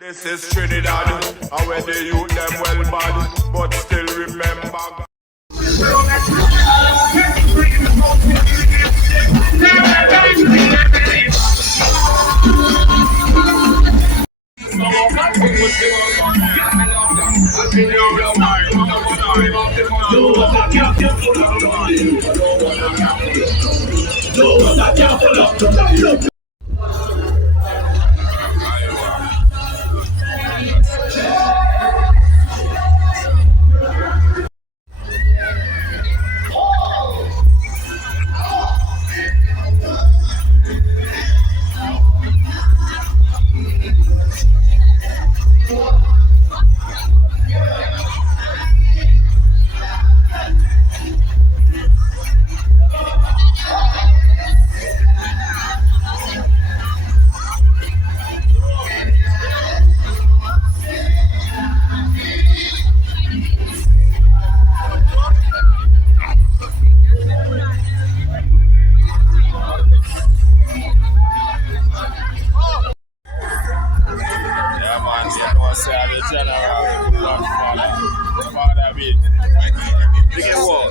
This is Trinidad, and where the youth them well bad, but still remember.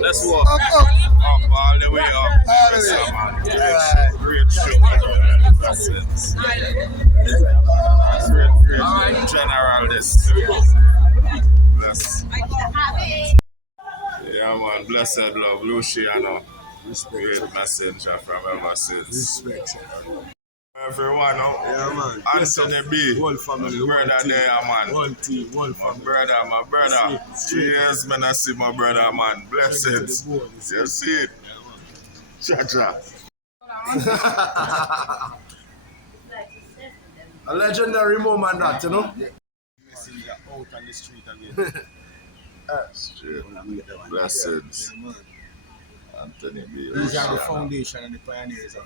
Let's walk. Up all the way up. Great show. Blessings. Great general this. Bless. Yeah man, blessed love, Luciano. Great messenger from ever since. Everyone, yeah, man. Anthony B, one family, brother one there, man. One team, one family. My brother. Cheers, man. I see my brother, man. Blessings. You see it? Cha-cha. A legendary moment, that, you know? Messenger out on the street again. Straight. Blessings. Anthony B. These are the foundation and the pioneers of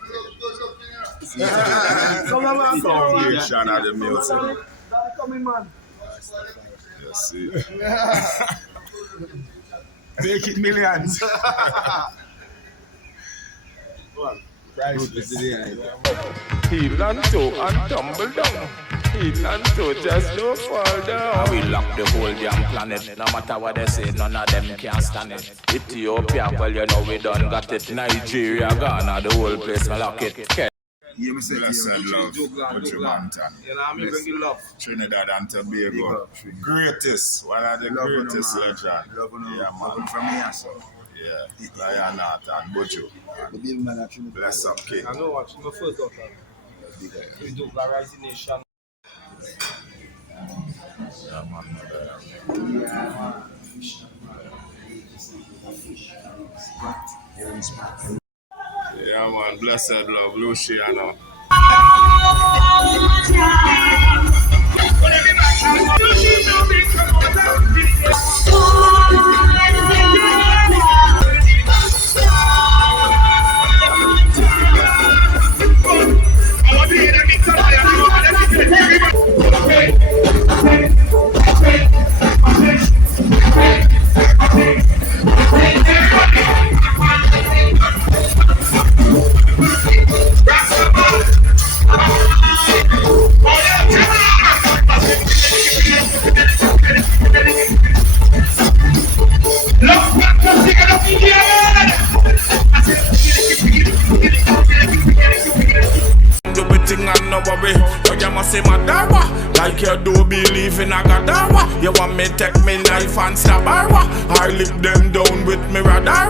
the foundation of the music. Coming, man. You see. Make it millions. Heel and toe and tumble down. Heel and toe just don't fall down. We lock the whole damn planet. No matter what they say, none of them can stand it. Ethiopia, well you know we done got it. Nigeria, Ghana, the whole place we lock it. Blessed love, Buju Banton. You know, I mean, bring you love. Trinidad and Tobago. Greatest, one of the greatest legends. Yeah, man. From here, so. Yeah, Lionheart and Buju. Bless up, kid. I know what, my first daughter. We do Rising Nation. Yeah, man. Yeah, man. Blessed love, Luciano. Like you do believe in a Gadawa. You want me take me knife and stab her? I lick them down with me radar.